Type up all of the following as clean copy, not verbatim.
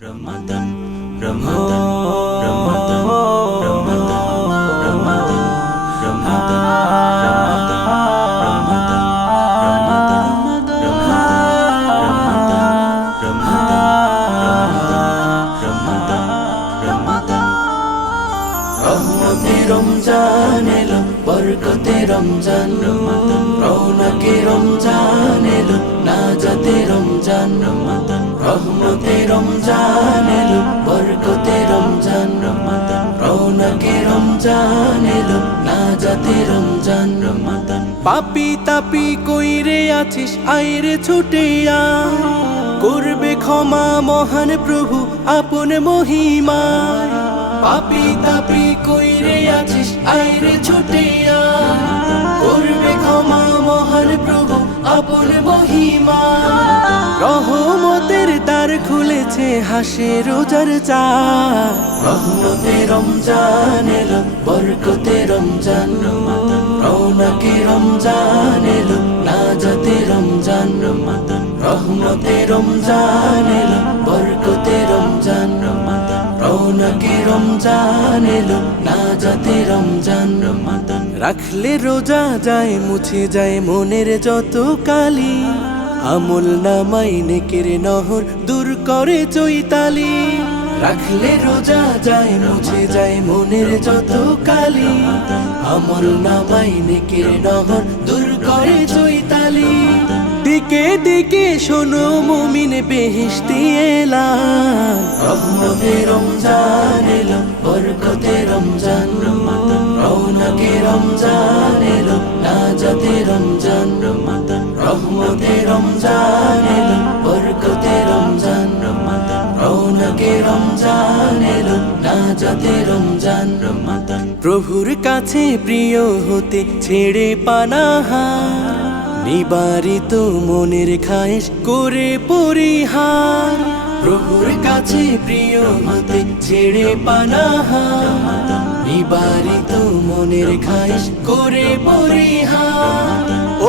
Ramadan, Ramadan, Ramadan, Ramadan, Ramadan, Ramadan, Ramadan, Ramadan, Ramadan, Ramadan, Ramadan, Ramadan, Ramadan. রহমতে রমজান এলো, বরকতে রমজান, রমাদান রৌনকে রমজান এলো, নাজাতে রমজান, রমাদান রহমতে রমজান এলো, বরকতে রমজান, রমাদান রৌনকে রমজান এলো, নাজাতে রমজান, রমাদান। পাপি তাপি কইরে আছিস, আইরে ছুটে আয়, করবে ক্ষমা মহান প্রভু আপন মহিমায়। পাপি তাপি কইরে আছিস, আইরে ছুটে আয়, করবে ক্ষমা মহান প্রভু আপন মহিমায়। রহমতের দ্বার খুলেছে, হাসে রোজার চাঁদ। রহমতে রমজান এলো, বরকতে রমজান, রমাদান রৌনকে রমজান এলো, নাজাতে রমজান, রমাদান রহমতে রমজান এলো, বরকতে রমজান, রমাদান রৌনকে রমজান এলো, নাজাতে রমজান, রমাদান। রাখলে রোজা যায়, মুছে যায় মনের যত কালি, আমল নামাই নেকের নহর দূর করে চৈতালি। রাখলে রোজা যায়, মুছে যায় মনের যত কালি, আমল নামাই নেকের নহর দূর করে চৈতালি। দিকে দিকে শোনো মুমিন বেহেশতি এলান, রহমতে রমজান এলো, বরকতে রমজান, রমাদান রৌনকে রমজান এলো, নাজাতে রমজান, রমাদান রহমতে রমজান এলো, বরকতে রমজান, রমাদান রৌনকে রমজান এলো, নাজাতে রমজান, রমাদান। প্রভুর কাছে প্রিয় হতে ছেড়ে পানাহার, নিবারিত মনের খায়েশ করে পরিহার। প্রভুর কাছে প্রিয় হতে ছেড়ে পানাহার, নিবারিত মনের খায়েশ করে পরিহার।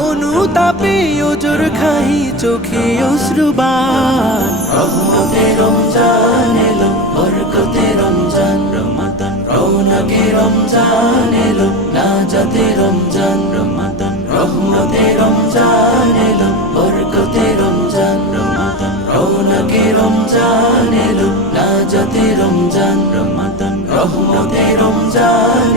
অনুতাপে ওজর খাই, চোখে অশ্রুবাণ। রহমতে রমজান এলো, বরকতে রমজান, রমাদান রৌনকে রমজান এলো, নাজাতে রমজান, রমাদান রহমতে রমজান এলো, বরকতে রমজান, রমাদান রৌনকে রমজান এলো, নাজাতে রমজান, রমাদান রহমতে রমজান